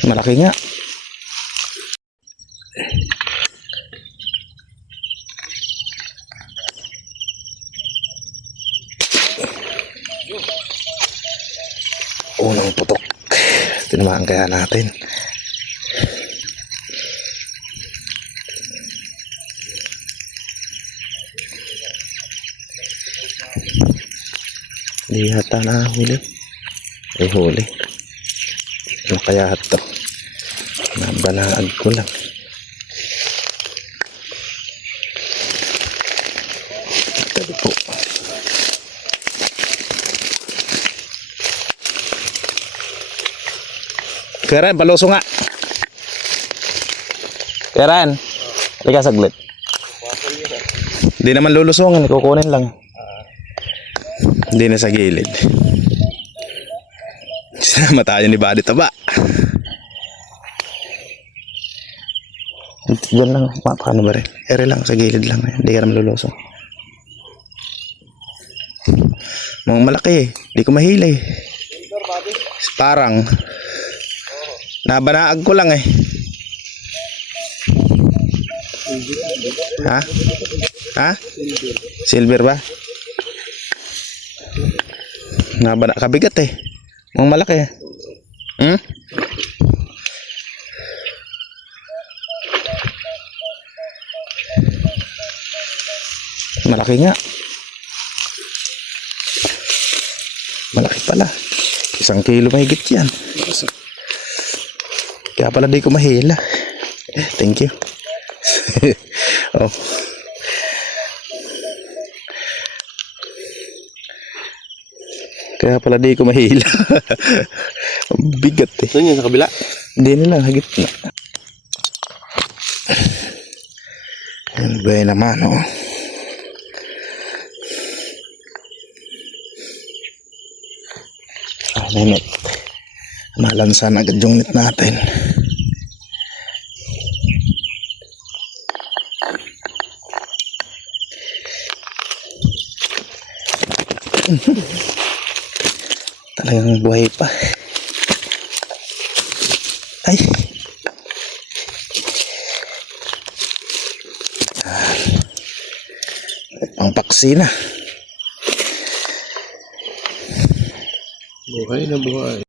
Malaki nga. Unang putok. Tinamaan kaya natin. Hindi yata na huli. Ay huli. Ano kaya ito? Nabanaag ko lang. Tabi po. Keren, paluso nga. Keren. Halika saglit. Hindi naman lulusungin, kukunin lang. Hindi na sa gilid. Sinama tayo ni Buddy Taba. Diyan lang, paano ba rin? Ere lang, sa gilid lang. Hindi ka naman lulusong. Mga malaki eh. Hindi ko mahila eh. Parang nabanaag ko lang eh. Ha? Ha? Silver ba? Nabana kabigat eh. Mga malaki eh. Hmm? Malaki nga. Malaki pala. 1 kilo mahigit yan. Kaya pala di ko mahila. Thank you. Oh. Kaya pala di ko mahila. Bigat eh. Doon yan sa kabila. Hindi na lang, hagit na. Yan ba naman oh. Minute. Malansan agad yung net natin. Talagang buhay pa. Ay. Ang paksi na. Buhay na buhay.